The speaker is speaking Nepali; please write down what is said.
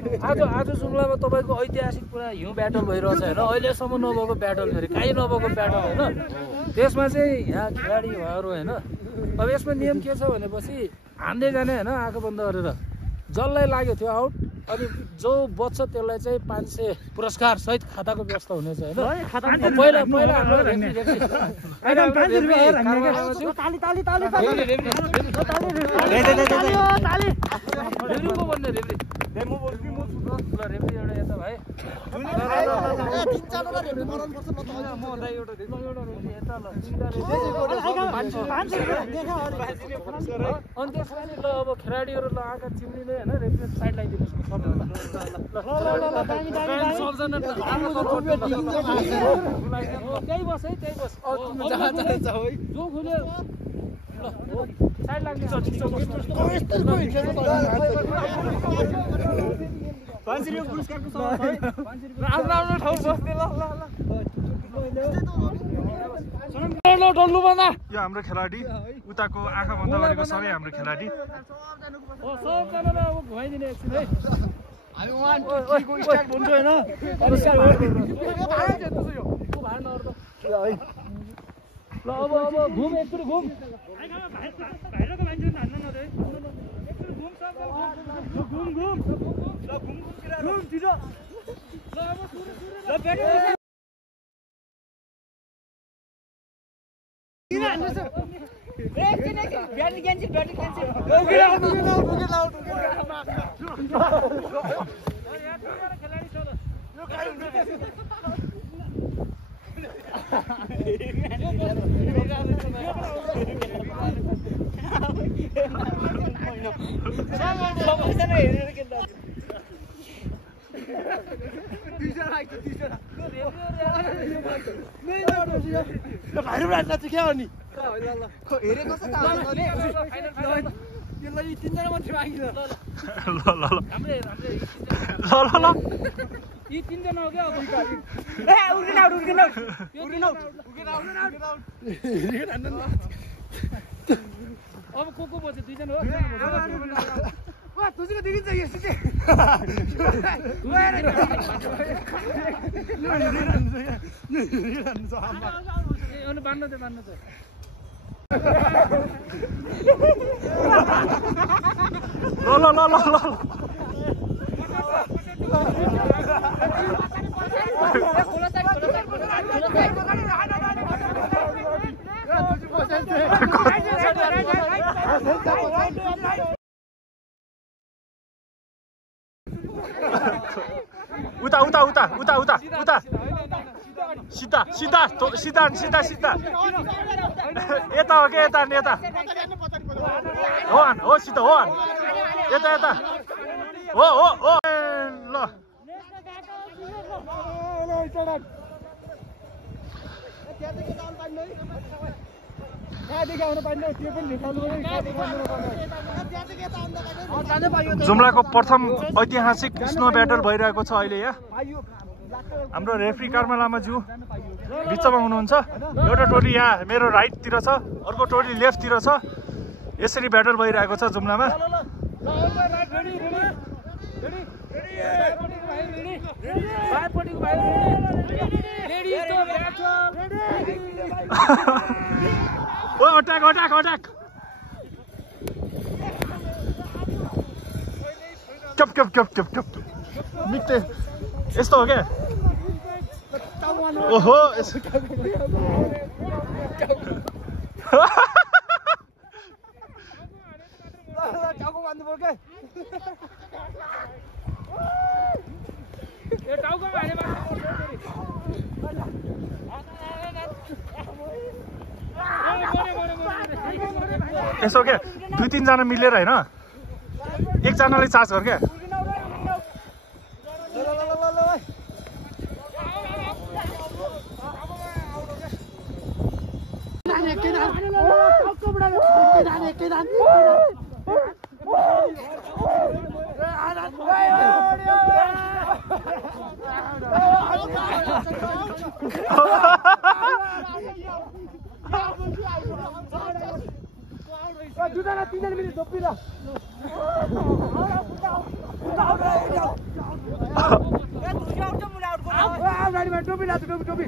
आज जुम्लामा तपाईँको ऐतिहासिक पुरा हिउँ ब्याटल भइरहेछ होइन, अहिलेसम्म नभएको ब्याटल, फेरि काहीँ नभएको ब्याटल होइन। त्यसमा चाहिँ यहाँ खेलाडी उहाँहरू होइन। अब यसमा नियम के छ भनेपछि हान्दै जाने होइन, आँखा बन्द गरेर जसलाई लाग्यो थियो आउट, अनि जो बच्छ त्यसलाई चाहिँ 500 पुरस्कार सहित खाताको व्यवस्था हुनेछ होइन। पहिला अनि त्यसपछि ल अब खेलाडीहरू ल आँखा चिम्लिने होइन, रेफ्री साइड लगाइदिनुहोस् न सबजना। त्यही बस है, त्यही बस जो खुल्यो ल साइड लाग्ने राम्रो ठाउँ बस्ने। ल डल्लु बना यो हाम्रो खेलाडी, उताको आँखा बन्द गरेको सबै हाम्रो खेलाडी। सबजनालाई अब घुमाइदिने एकछिन है। ल अब घुम एकचोटि घुम। यी तीनजना हो क्या अब को बच्यो? दुईजना हो। बान्नु चाहिँ उता सिधा यता हो क्या? यता हो सिधा हो यता हो ल जुम्लाको प्रथम ऐतिहासिक स्नो ब्याटल भइरहेको छ अहिले यहाँ। हाम्रो रेफ्री कर्मा लामाज्यू बिचमा हुनुहुन्छ। एउटा टोली यहाँ मेरो राइटतिर छ, अर्को टोली लेफ्टतिर छ। यसरी ब्याटल भइरहेको छ जुम्लामा। ओ अट्याक चप मिट्टे यस्तो हो क्या? ओहो यसो क्या? 2-3 जना मिलेर होइन, एकजनाले चार्ज गर क्या? गाडीमा टोपी लाछु टोपी